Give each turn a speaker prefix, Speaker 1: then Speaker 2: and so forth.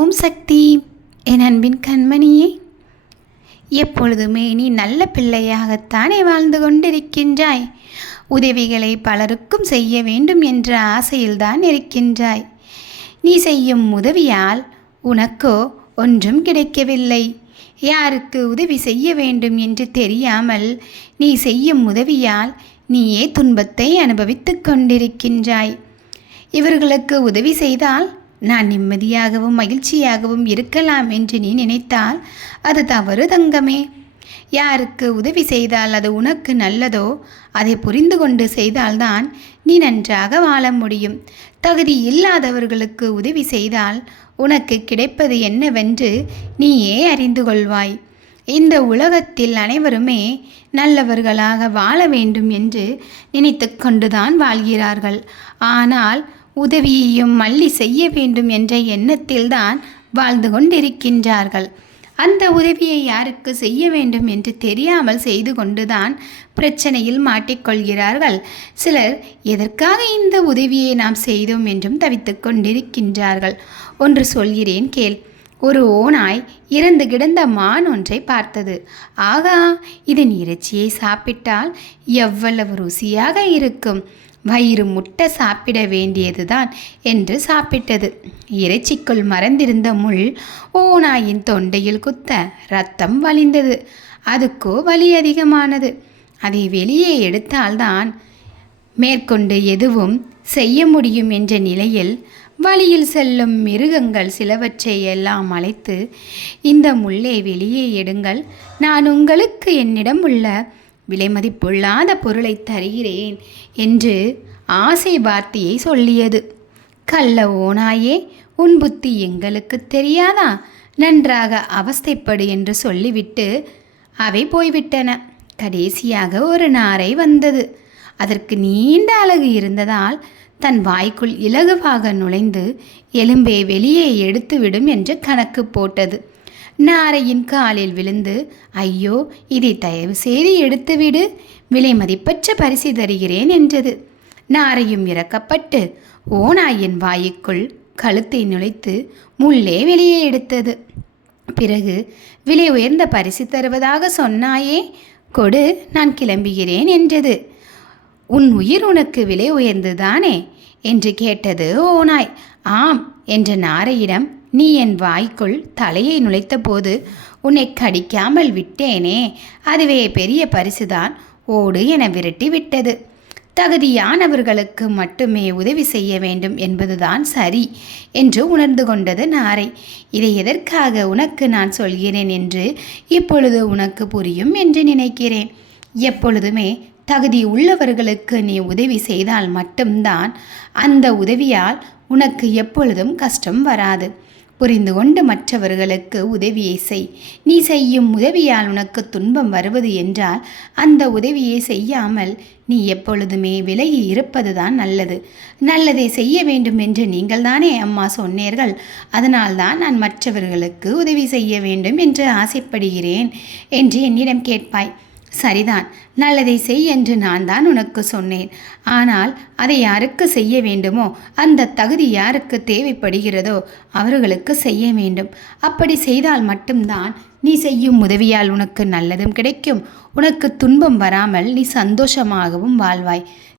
Speaker 1: ஓம் சக்தி. என் அன்பின் கண்மணியே எப்பொழுதுமே நீ நல்ல பிள்ளையாகத்தானே வாழ்ந்து கொண்டிருக்கின்றாய். உதவிகளை பலருக்கும் செய்ய வேண்டும் என்ற ஆசையில்தான் இருக்கின்றாய். நீ செய்யும் உதவியால் உனக்கோ ஒன்றும் கிடைக்கவில்லை. யாருக்கு உதவி செய்ய வேண்டும் என்று தெரியாமல் நீ செய்யும் உதவியால் நீயே துன்பத்தை அனுபவித்துக் கொண்டிருக்கின்றாய். இவர்களுக்கு உதவி செய்தால் நான் நிம்மதியாகவும் மகிழ்ச்சியாகவும் இருக்கலாம் என்று நீ நினைத்தால் அது தவறு தங்கமே. யாருக்கு உதவி செய்தால் அது உனக்கு நல்லதோ அதை புரிந்து கொண்டு செய்தால்தான் நீ நன்றாக வாழ முடியும். தகுதி இல்லாதவர்களுக்கு உதவி செய்தால் உனக்கு கிடைப்பது என்னவென்று நீயே அறிந்து கொள்வாய். இந்த உலகத்தில் அனைவருமே நல்லவர்களாக வாழ வேண்டும் என்று நினைத்து கொண்டுதான் வாழ்கிறார்கள். ஆனால் உதவியையும் மல்லி செய்ய வேண்டும் என்ற எண்ணத்தில்தான் வாழ்ந்து கொண்டிருக்கின்றார்கள். அந்த உதவியை யாருக்கு செய்ய வேண்டும் என்று தெரியாமல் செய்து கொண்டுதான் பிரச்சனையில் மாட்டிக்கொள்கிறார்கள். சிலர் எதற்காக இந்த உதவியை நாம் செய்தோம் என்றும் தவித்துக் கொண்டிருக்கின்றார்கள். ஒன்று சொல்கிறேன் கேள். ஒரு ஓனாய் இறந்து கிடந்த மான் ஒன்றை பார்த்தது. ஆகா இதன் இறைச்சியை சாப்பிட்டால் எவ்வளவு ருசியாக இருக்கும். வயிறு முட்டை சாப்பிட வேண்டியதுதான் என்று சாப்பிட்டது. இறைச்சிக்குள் மறந்திருந்த முள் ஓநாயின் தொண்டையில் குத்த ரத்தம் வலிந்தது அதுக்கோ வலி அதிகமானது. அதை வெளியே எடுத்தால்தான் மேற்கொண்டு எதுவும் செய்ய முடியும் என்ற நிலையில் வழியில் செல்லும் மிருகங்கள் சிலவற்றை எல்லாம் அழைத்து இந்த முள்ளை வெளியே எடுங்கள். நான் உங்களுக்கு என்னிடம் உள்ள விலைமதிப்புள்ளாத பொருளை தருகிறேன் என்று ஆசை வார்த்தையை சொல்லியது. கள்ள ஓனாயே உன் புத்தி எங்களுக்கு தெரியாதா? நன்றாக அவஸ்தைப்படு என்று சொல்லிவிட்டு அவை போய்விட்டன. கடைசியாக ஒரு நாரை வந்தது. அதற்கு நீண்ட அழகு இருந்ததால் தன் வாய்க்குள் இலகுவாக நுழைந்து எலும்பை வெளியே எடுத்துவிடும் என்று கணக்கு போட்டது. நாரையின் காலில் விழுந்து ஐயோ இதை தயவு செய்து எடுத்துவிடு. விலை மதிப்பற்ற பரிசு தருகிறேன் என்றது. நாரையும் இறக்கப்பட்டு ஓநாயின் வாயுக்குள் கழுத்தை நுழைத்து முள்ளே வெளியே எடுத்தது. பிறகு விலை உயர்ந்த பரிசு தருவதாக சொன்னாயே கொடு நான் கிளம்புகிறேன் என்றது. உன் உயிர் உனக்கு விலை உயர்ந்துதானே என்று கேட்டது ஓநாய். ஆம் என்ற நாரையிடம் நீ என் வாய்க்குள் தலையை நுழைத்த போது உன்னை கடிக்காமல் விட்டேனே. அதுவே பெரிய பரிசுதான். ஓடு என விரட்டி விட்டது தகுதியானவர்களுக்கு மட்டுமே உதவி செய்ய வேண்டும் என்பதுதான் சரி என்று உணர்ந்து கொண்டது நாரை. இதை எதற்காக உனக்கு நான் சொல்கிறேன் என்று இப்பொழுது உனக்கு புரியும் என்று நினைக்கிறேன். எப்பொழுதுமே தகுதி உள்ளவர்களுக்கு நீ உதவி செய்தால் மட்டும்தான் அந்த உதவியால் உனக்கு எப்பொழுதும் கஷ்டம் வராது. புரிந்து கொண்டு மற்றவர்களுக்கு உதவியை செய். நீ செய்யும் உதவியால் உனக்கு துன்பம் வருவது என்றால் அந்த உதவியை செய்யாமல் நீ எப்பொழுதுமே விலகி இருப்பதுதான் நல்லது. நல்லதை செய்ய வேண்டும் என்று நீங்கள் தானே அம்மா சொன்னீர்கள். அதனால்தான் நான் மற்றவர்களுக்கு உதவி செய்ய வேண்டும் என்று ஆசைப்படுகிறேன் என்று என்னிடம் கேட்பாய். சரிதான் நல்லதை செய் என்று நான் தான் உனக்கு சொன்னேன். ஆனால் அதை யாருக்கு செய்ய வேண்டுமோ அந்த தகுதி யாருக்கு தேவைப்படுகிறதோ அவர்களுக்கு செய்ய வேண்டும். அப்படி செய்தால் மட்டும்தான் நீ செய்யும் உதவியால் உனக்கு நல்லதும் கிடைக்கும். உனக்கு துன்பம் வராமல் நீ சந்தோஷமாகவும் வாழ்வாய்.